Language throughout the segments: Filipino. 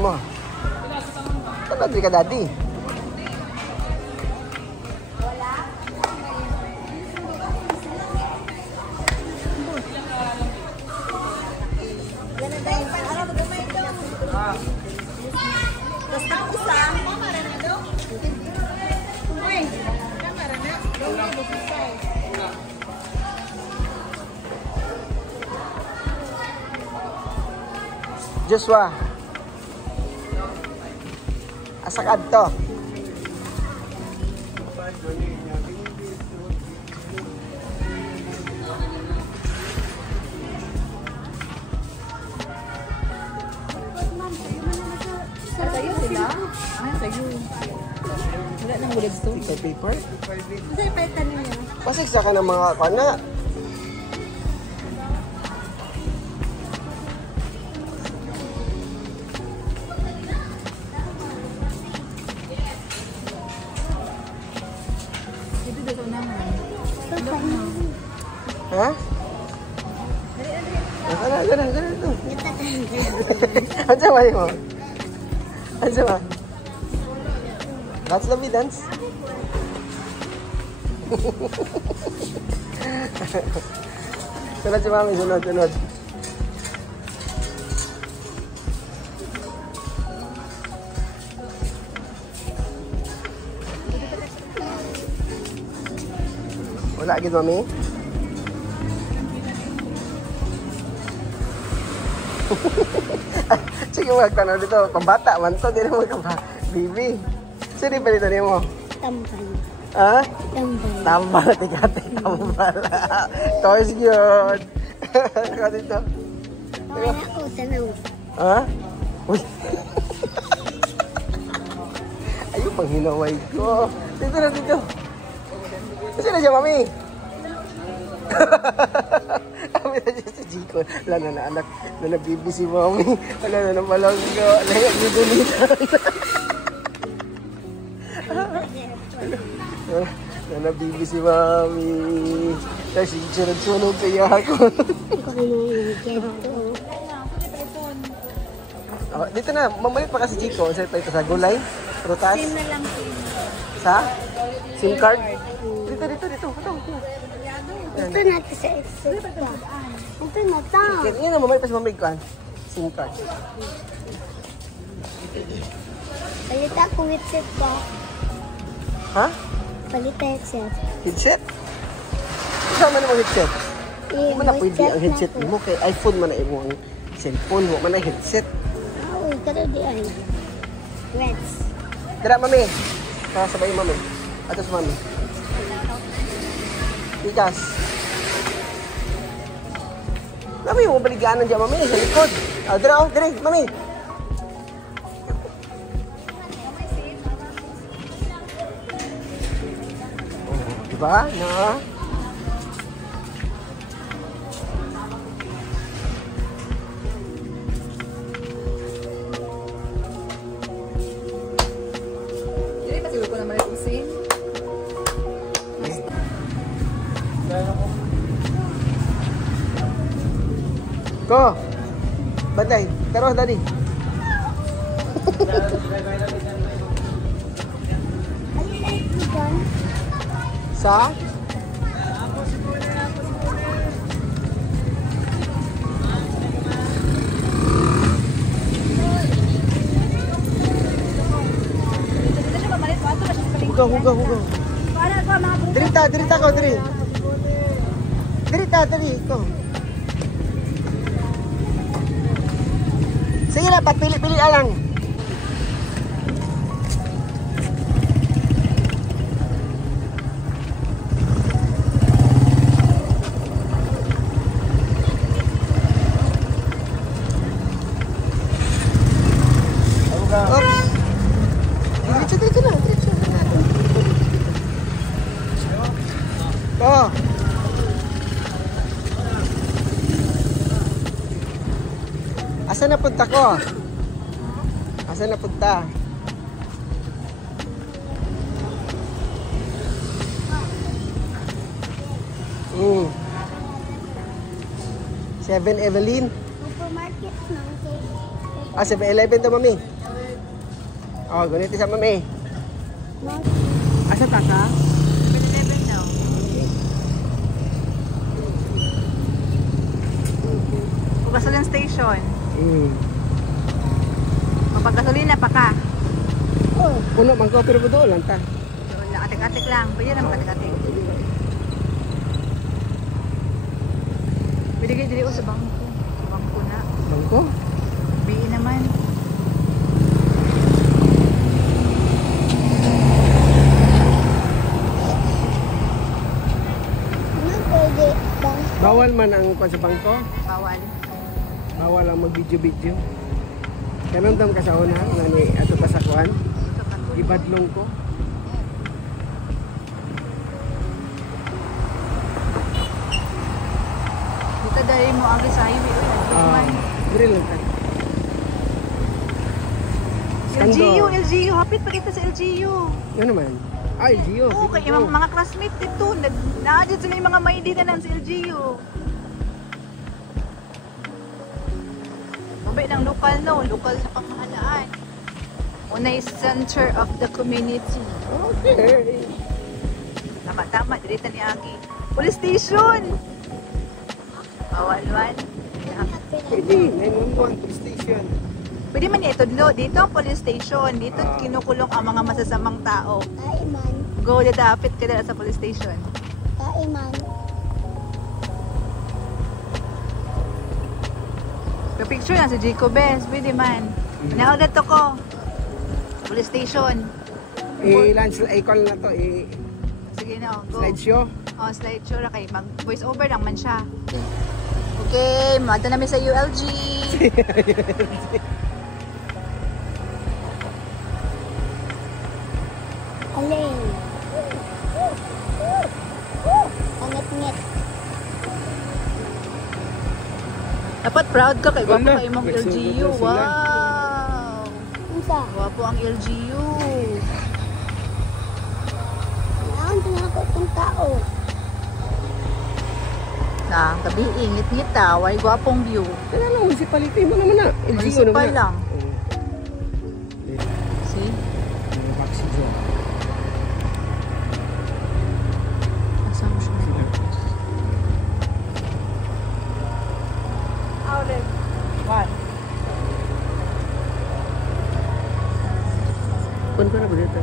mo. Tatadri ka dati. Joshua. Asa ka adto? Sayo sila? Ah, sayo. Wala nang bulag to. Ito paper? Kasi palitan niya. Pasiksa ka ng mga kana. Ito daw naman. Ha? Gana ito. Ansa ba mo? Ansa ba? That's the dance. Sunod si mami, sunod. Wala agad mami? Sige magtanaw dito, pambata man to, di na magka-baby. Sino yung palito niyo mo? Tambal. Ha? Tambal. Tambal, tigate, tambal. Toys yun. Ikaw dito. Wala ko, tanaw. Ha? Uy. Ayun, pang hinaway ko. Dito. Kasi na siya, mami. Kami na siya si Chico. Wala na anak. Wala na bibi si mami. Wala na malangga. Wala na nagulitan. Wala na bibi si mami. Kasi sunod-sunod kaya ako. Oh, dito na, mamalit pa kasi Chico. Saan pa ito sa gulay? Prutas? Sim na lang, sim. Sa? SIM card? Dito. Ito na ito sa exit pa. Ito na ito. Yan na, mamalit pa si mamig ko. SIM card. Palita ko headset pa. Ha? Palita headset. Headset? Saan man mo headset? Eh, Hindi man na pwede ang headset mo. Kay iPhone man na mo ang cellphone mo. Man na headset. Uy, kada di ay. Reds. Dara, mami. Sabay mami. Atos mami. Ikas. Mami, mo baligaanan dyan, mami. Sa likod. Dara, dali, mami. Diba? No? Hindi pa siguro ko naman ito sing. Ko. Bantay. Taro, daddy. Sa? Hugaw. Dirita ko, diri. Dirita ko. Sige na, pili-pili lang. Oops. Diretso na. Oh. Asa na punta ko? Asa na punta? 7 Evelyn. Supermarket ng Ah, 7-Eleven to, mami. Oh, ganito sa mami. Asa ta ka? 7-Eleven daw. Gasoline station. Mapag-gasolina pa ka. Oh, puno man ko pero doon lang ta. Doon lang, atik-atik lang. Pwede na mag-atik-atik. Pwede kayo dili sa bangko. Sa bangko na. Bangko? Biin naman. Ano pwede bang? Bawal man ang kwan sa bangko. Bawal. Bawal ang mag-video-video. Kanamdam ka sa una nga ni ato pa sa kwan. Ito ka. Ibadlong ko. Dito dahil mo ang sa highway. Ah, dire lang ta. LGU, LGU. Hapit pa kita sa LGU. Ano naman? Ay, Gio. Oo, kaya yung mga classmates dito. Naadyan sila yung mga maindinan sa LGU. Mabay ng lokal no, lokal na pamahalaan. Una is center of the community. Okay. Tama-tama, dirita ni Aki. Police station! Bawal man. Pwede, 911 police station. Pwede man ito dito ang police station. Dito kinukulong ang mga masasamang tao. Kaiman. Go, dadapit ka na sa police station. Kaiman. Picture na si Jacobes, pwede man. Manahaw na to ko. Police station. Icon na to, Sige na, go. slideshow. Oh, slideshow na kay mag voice over lang man siya. Okay, mata namin sa ULG. Alin. Pangit-ngit. Dapat proud ka kay gwapo Wala, kay imong nagsundo LGU. na sila. Wow. Unsa? Gwapo ang LGU. Ang tinako itong tao. Na, gabi ingit-ngit ta, way gwapong view. Kaya lang, municipality mo naman na. LGU Municipal naman na. lang. Oo. See? Vaccine siya. Assumption. Outlet. What? Kung ka na ba dito?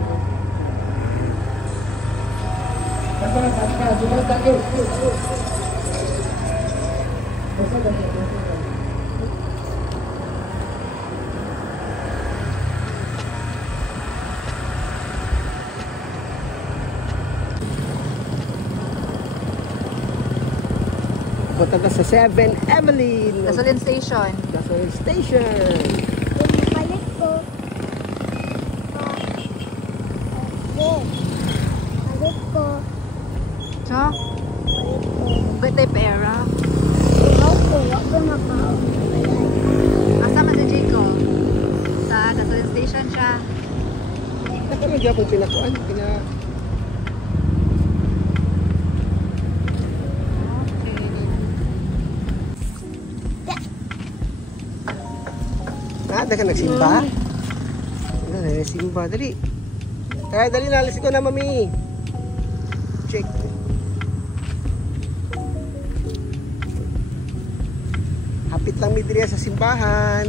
Punta na sa 7 Evelyn. Gasoline station. Gasoline station. Yung palit ko. Palit ko. So, Palit ko. good day pera. Uhaw ko. Wag ko makaw. Asa man si Jico? Sa gasoline station siya. Nakalagyan akong pinakuan. Ada ka nagsimba? Ada nagsimba. Dali. Kaya dali nalis ko na, mami. Check. Hapit lang mi diri sa simbahan.